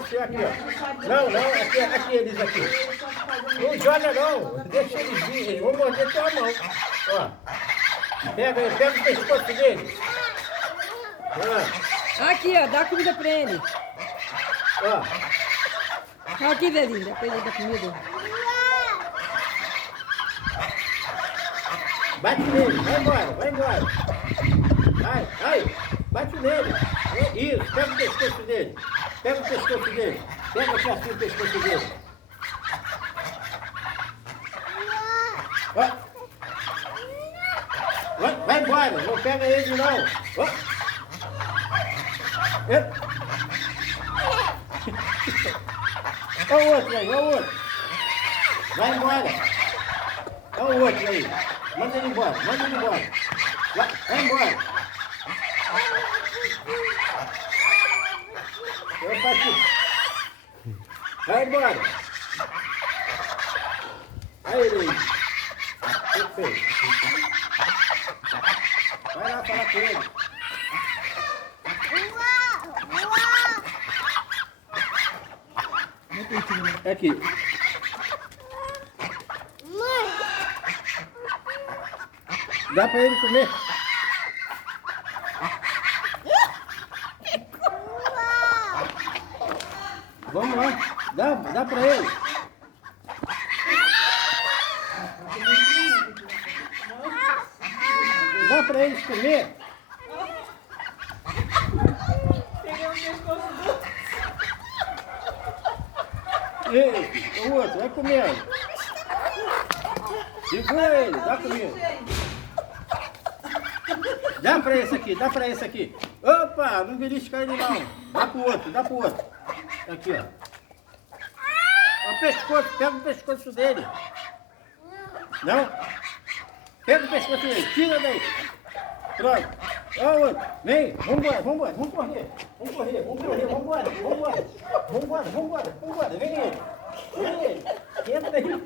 você aqui, ó. Não, não, aqui eles aqui. Não joga não, deixa eles vir, eles vão morder tua mão. Ó, pega o pescoço dele. Aqui, ó, dá comida pra ele. Ó. Aqui, velhinho, dá pra ele dar comida. Bate nele, vai embora, vai embora. Vai, bate nele. Isso, pega o pescoço dele. Pega o pescoço dele. Pega aqui assim o pescoço dele. Vai embora, não pega ele não. Olha o outro aí, olha o outro. Vai embora. Olha o outro aí. Manda ele embora, manda ele embora. Vai embora. Opa, aqui. Vai embora. Aí ele aí. Perfeito. Vai lá falar com ele. Aqui. Dá pra ele comer? Vamos lá. Dá pra ele. Dá pra eles comer? Ei, o outro, vai comendo. Segura ele, dá comida. Dá pra esse aqui, dá pra esse aqui. Opa, não belisca ele não. Dá pro outro, dá pro outro. Aqui, ó. O pescoço, pega o pescoço dele. Não? Pega o pescoço dele, tira daí. Pronto. Ó o outro. Vem, vambora, vamos correr. Vamos embora. Vem ele. Entra aí.